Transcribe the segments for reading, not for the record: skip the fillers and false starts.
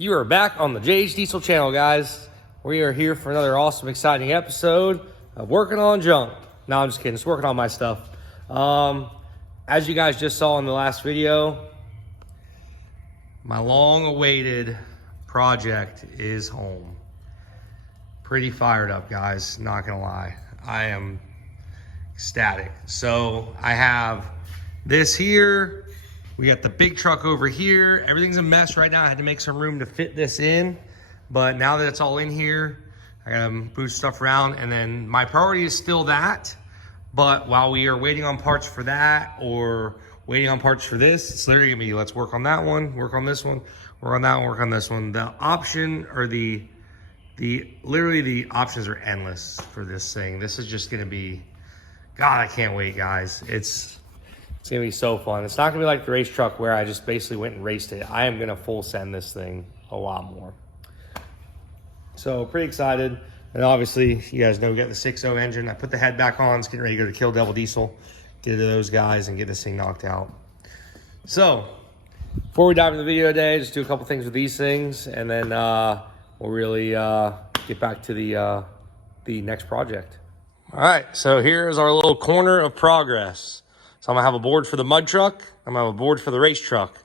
You are back on the JH Diesel channel, guys. We are here for another awesome, exciting episode of working on junk. No, I'm just kidding. It's working on my stuff. As you guys just saw in the last video, my long-awaited project is home. Pretty fired up, guys. Not gonna lie. I am ecstatic. So I have this here. We got the big truck over here. Everything's a mess right now. I had to make some room to fit this in. But now that it's all in here, I gotta move stuff around. And then my priority is still that. But while we are waiting on parts for that or waiting on parts for this, it's literally gonna be, let's work on that one, work on this one, work on that one, work on this one. The option or literally the options are endless for this thing. This is just gonna be, God, I can't wait, guys. It's gonna be so fun. It's not gonna be like the race truck where I just basically went and raced it. I am gonna full send this thing a lot more. So pretty excited. And obviously, you guys know we got the 6.0 engine. I put the head back on. It's getting ready to go to Kill Devil Diesel. Get to those guys and get this thing knocked out. So before we dive into the video today, just do a couple things with these things, and then we'll really get back to the next project. All right, so here's our little corner of progress. So I'm gonna have a board for the mud truck. I'm gonna have a board for the race truck.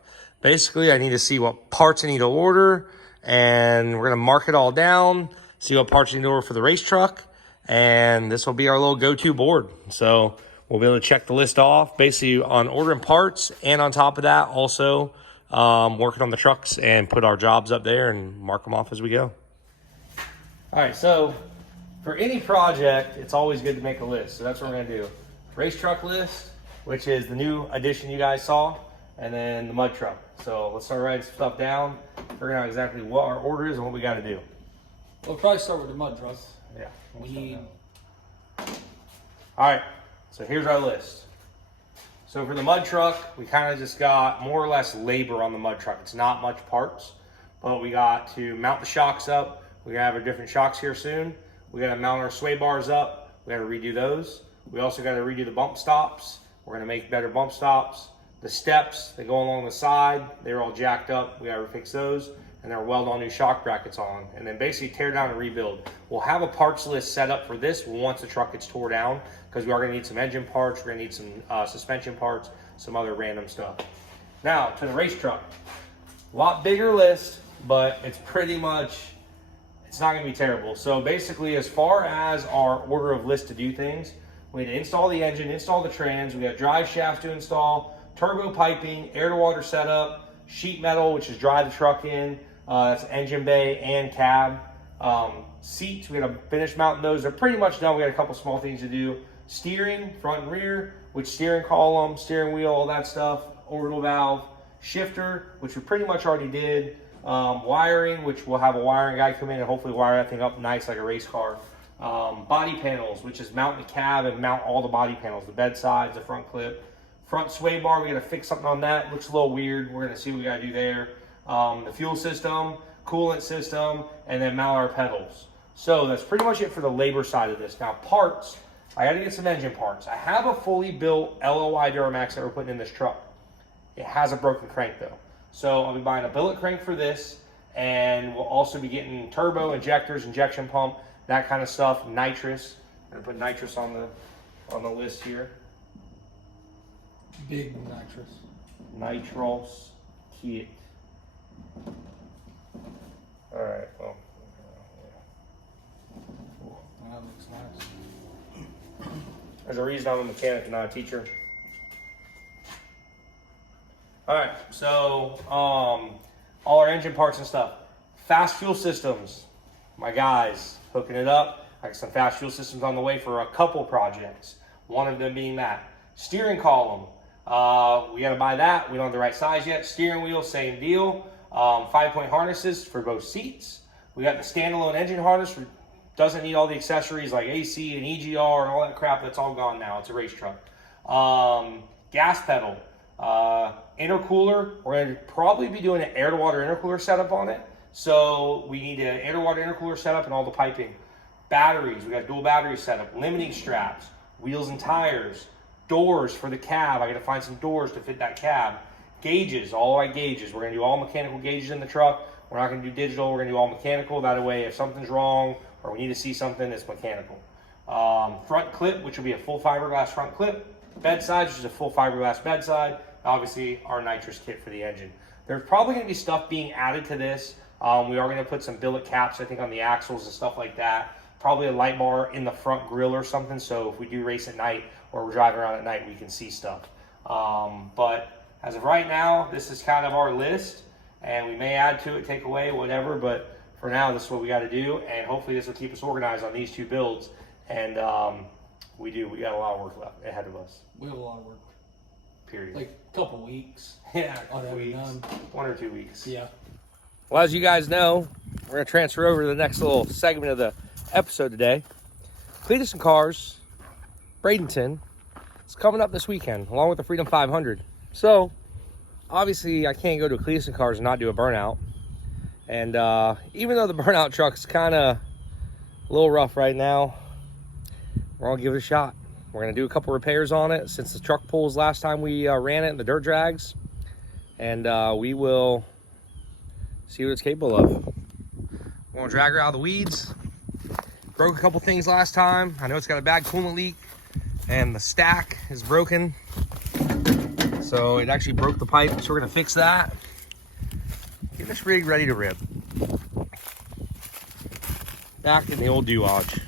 Basically, I need to see what parts I need to order, and we're gonna mark it all down, see what parts I need to order for the race truck, and this will be our little go-to board. So we'll be able to check the list off basically on ordering parts, and on top of that, also working on the trucks and put our jobs up there and mark them off as we go. All right, so for any project, it's always good to make a list. So that's what we're gonna do. Race truck list, which is the new addition you guys saw, and then the mud truck. So let's start writing stuff down, figuring out exactly what our order is and what we gotta do. We'll probably start with the mud truck. Yeah. We need... All right, so here's our list. So for the mud truck, we kind of just got more or less labor on the mud truck. It's not much parts, but we got to mount the shocks up. We're gonna have our different shocks here soon. We gotta mount our sway bars up. We gotta redo those. We also gotta redo the bump stops. We're gonna make better bump stops. The steps that go along the side, they're all jacked up. We gotta fix those, and then weld all new shock brackets on, and then basically tear down and rebuild. We'll have a parts list set up for this once the truck gets tore down, because we are gonna need some engine parts, we're gonna need some suspension parts, some other random stuff. Now, to the race truck. A lot bigger list, but it's pretty much, it's not gonna be terrible. So basically, as far as our order of list to do things, we need to install the engine, install the trans, we got drive shafts to install, turbo piping, air to water setup, sheet metal, which is drive the truck in, that's engine bay and cab. Seats, we gotta finish mounting those. They're pretty much done. We got a couple small things to do. Steering, front and rear, which steering column, steering wheel, all that stuff, orbital valve, shifter, which we pretty much already did. Wiring, which we'll have a wiring guy come in and hopefully wire that thing up nice like a race car. Body panels, which is mount the cab and mount all the body panels, the bed sides, the front clip. Front sway bar, we gotta fix something on that. Looks a little weird. We're gonna see what we gotta do there. The fuel system, coolant system, and then mount our pedals. So that's pretty much it for the labor side of this. Now parts, I gotta get some engine parts. I have a fully built LOI Duramax that we're putting in this truck. It has a broken crank though. So I'll be buying a billet crank for this, and we'll also be getting turbo, injectors, injection pump, that kind of stuff, nitrous. I'm gonna put nitrous on the list here. Big nitrous. Nitros kit. All right, well. That looks nice. There's a reason I'm a mechanic and not a teacher. All right, so all our engine parts and stuff. Fast fuel systems, my guys, hooking it up. I got some fast fuel systems on the way for a couple projects. One of them being that. Steering column, we gotta buy that. We don't have the right size yet. Steering wheel, same deal. 5-point harnesses for both seats. We got the standalone engine harness. Doesn't need all the accessories like AC and EGR and all that crap. That's all gone now. It's a race truck. Gas pedal. Intercooler. We're going to probably be doing an air-to-water intercooler setup on it. So we need an air-to-water intercooler setup and all the piping. Batteries. We got dual battery setup. Limiting straps. Wheels and tires. Doors for the cab. I got to find some doors to fit that cab. gauges, all right gauges. We're going to do all mechanical gauges in the truck. We're not going to do digital. We're going to do all mechanical. That way, if something's wrong or we need to see something, it's mechanical. Front clip, which will be a full fiberglass front clip. Bedside, which is a full fiberglass bedside. Obviously, our nitrous kit for the engine. There's probably going to be stuff being added to this. We are going to put some billet caps, I think, on the axles and stuff like that. Probably a light bar in the front grill or something, so if we do race at night or we're driving around at night, we can see stuff. But as of right now, this is kind of our list, and we may add to it, take away, whatever, but for now, this is what we got to do, and hopefully this will keep us organized on these 2 builds, and we got a lot of work left ahead of us. We have a lot of work. Period. Like a couple weeks. Yeah, on every weeks. done. 1 or 2 weeks. Yeah. Well, as you guys know, we're going to transfer over to the next little segment of the episode today. Cleetus and Cars, Bradenton, it's coming up this weekend, along with the Freedom 500. So, obviously, I can't go to Cleetus and Cars and not do a burnout. And even though the Burnout Truck is kind of a little rough right now, we're going to give it a shot. We're going to do a couple repairs on it since the truck pulls last time we ran it in the dirt drags. And we will see what it's capable of. We're going to drag her out of the weeds. Broke a couple things last time. I know it's got a bad coolant leak and the stack is broken. So it actually broke the pipe. So we're going to fix that. Get this rig ready to rip. Back in the old Duodge.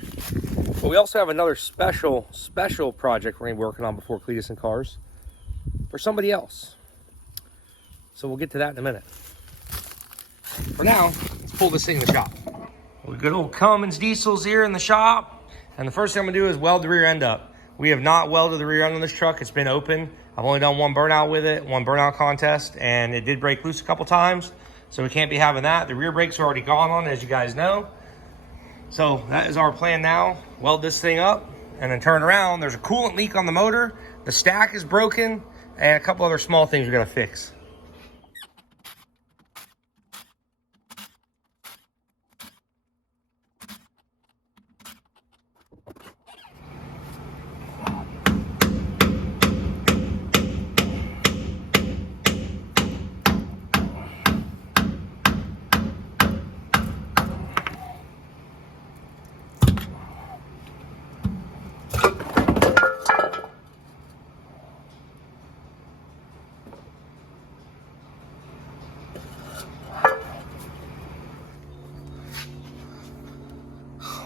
But we also have another special project we're going to be working on before Cleetus and Cars for somebody else. So we'll get to that in a minute. For now, let's pull this thing in the shop. Well, good old Cummins diesels here in the shop. And the first thing I'm going to do is weld the rear end up. We have not welded the rear end on this truck. It's been open. I've only done 1 burnout with it, 1 burnout contest, and it did break loose a couple times. So we can't be having that. The rear brakes are already gone on it, as you guys know. So that is our plan now. Weld this thing up and then turn around. There's a coolant leak on the motor. The stack is broken and a couple other small things we got to fix.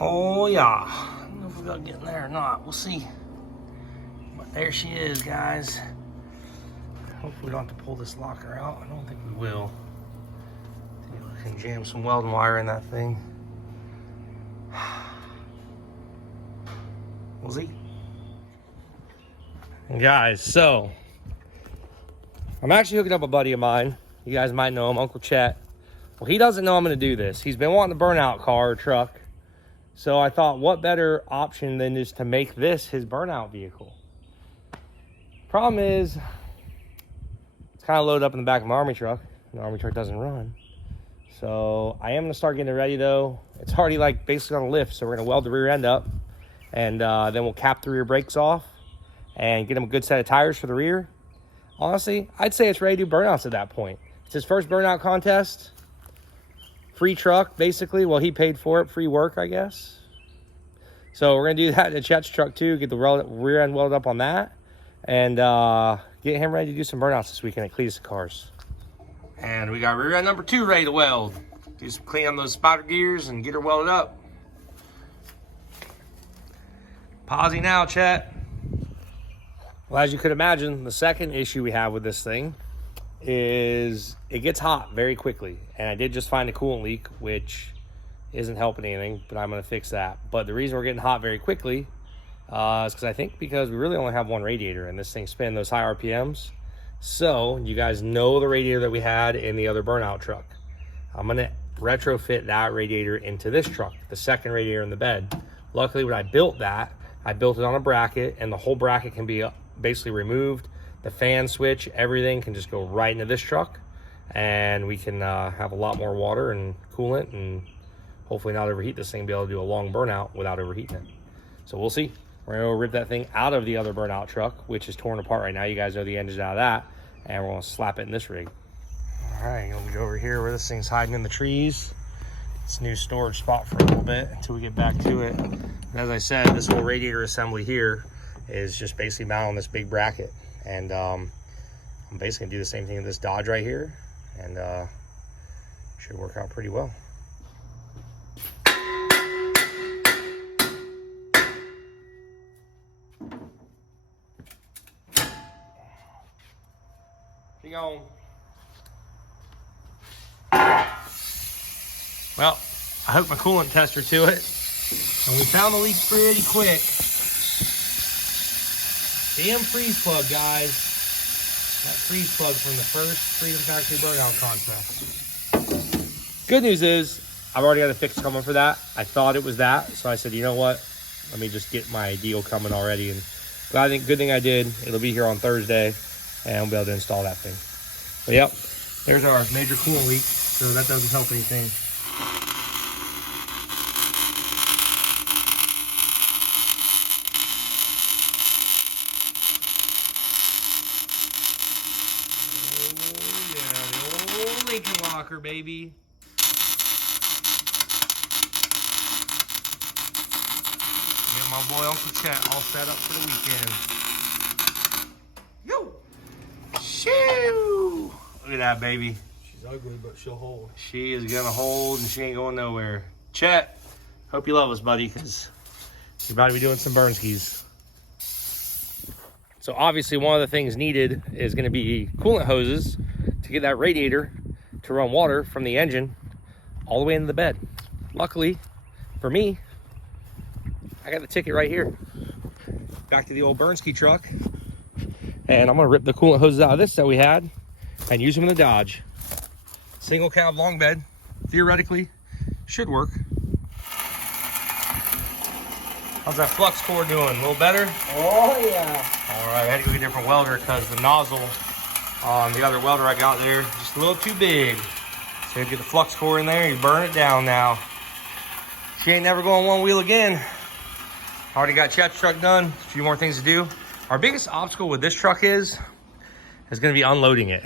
Oh yeah, I don't know if we got to get in there or not. We'll see. But there she is, guys. Hopefully we don't have to pull this locker out. I don't think we will. I think we can jam some welding wire in that thing. We'll see. Guys, so I'm actually hooking up a buddy of mine. You guys might know him, Uncle Chet. Well, he doesn't know I'm going to do this. He's been wanting a burnout car or truck. So I thought, what better option than just to make this his burnout vehicle? Problem is, it's kind of loaded up in the back of my Army truck. The Army truck doesn't run. So I am going to start getting it ready, though. It's already like basically on a lift, so we're going to weld the rear end up. And then we'll cap the rear brakes off and get him a good set of tires for the rear. Honestly, I'd say it's ready to do burnouts at that point. It's his first burnout contest. Free truck, basically. Well, he paid for it. Free work, I guess. So we're going to do that in Chet's truck, too. Get the rear end welded up on that. And get him ready to do some burnouts this weekend at Cleetus Cars. And we got rear end number 2 ready to weld. Do some clean on those spotter gears and get her welded up. Pausing now, Chet. Well, as you could imagine, the second issue we have with this thing is it gets hot very quickly. And I did just find a coolant leak, which isn't helping anything, but I'm going to fix that. But the reason we're getting hot very quickly is because we really only have 1 radiator and this thing's spinning those high RPMs. So you guys know the radiator that we had in the other burnout truck. I'm going to retrofit that radiator into this truck, the second radiator in the bed. Luckily, when I built that, I built it on a bracket, and the whole bracket can be basically removed. The fan switch, everything can just go right into this truck, and we can have a lot more water and coolant and hopefully not overheat this thing, be able to do a long burnout without overheating it. So we'll see. We're going to rip that thing out of the other burnout truck, which is torn apart right now. You guys know the engine out of that. and we're gonna slap it in this rig. All right, let me go over here where this thing's hiding in the trees. It's a new storage spot for a little bit until we get back to it. And as I said, this whole radiator assembly here is just basically mounted on this big bracket. And I'm basically gonna do the same thing with this Dodge right here, and should work out pretty well. Keep going. Well, I hooked my coolant tester to it, and we found the leak pretty quick. Damn freeze plug, guys. That freeze plug from the first Freedom Factory burnout contract. Good news is, I've already got a fix coming for that. I thought it was that, so I said, you know what? Let me just get my deal coming already. And good thing I did. It'll be here on Thursday, and I'll be able to install that thing. But yep, there's our major coolant leak, so that doesn't help anything. Lincoln locker, baby. Get my boy Uncle Chet all set up for the weekend. Yo! Shoo! Look at that, baby. She's ugly, but she'll hold. She is gonna hold, and she ain't going nowhere. Chet, hope you love us, buddy, because you're about to be doing some burn skis. So obviously one of the things needed is gonna be coolant hoses to get that radiator to run water from the engine all the way into the bed. Luckily for me, I got the ticket right here. Back to the old burn ski truck, and I'm gonna rip the coolant hoses out of this that we had and use them in the Dodge. Single cab long bed, theoretically should work. How's that flux core doing? A little better? Oh, yeah. All right, I had to go get a different welder because the nozzle on the other welder I got there just a little too big. So you get the flux core in there, you burn it down now. She ain't never going one wheel again. Already got Chet's truck done, a few more things to do. Our biggest obstacle with this truck is gonna be unloading it.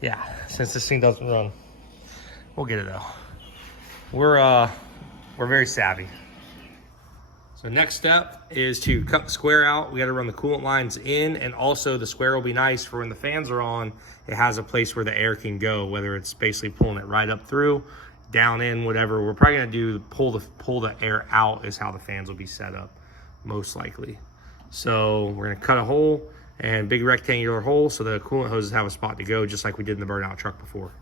Yeah, since this thing doesn't run. We'll get it though. We're very savvy. So next step is to cut the square out. We got to run the coolant lines in, and also the square will be nice for when the fans are on, it has a place where the air can go, whether it's basically pulling it right up through, down in, whatever. We're probably gonna do pull the air out is how the fans will be set up, most likely. So we're gonna cut a hole, and big rectangular hole, so the coolant hoses have a spot to go, just like we did in the burnout truck before.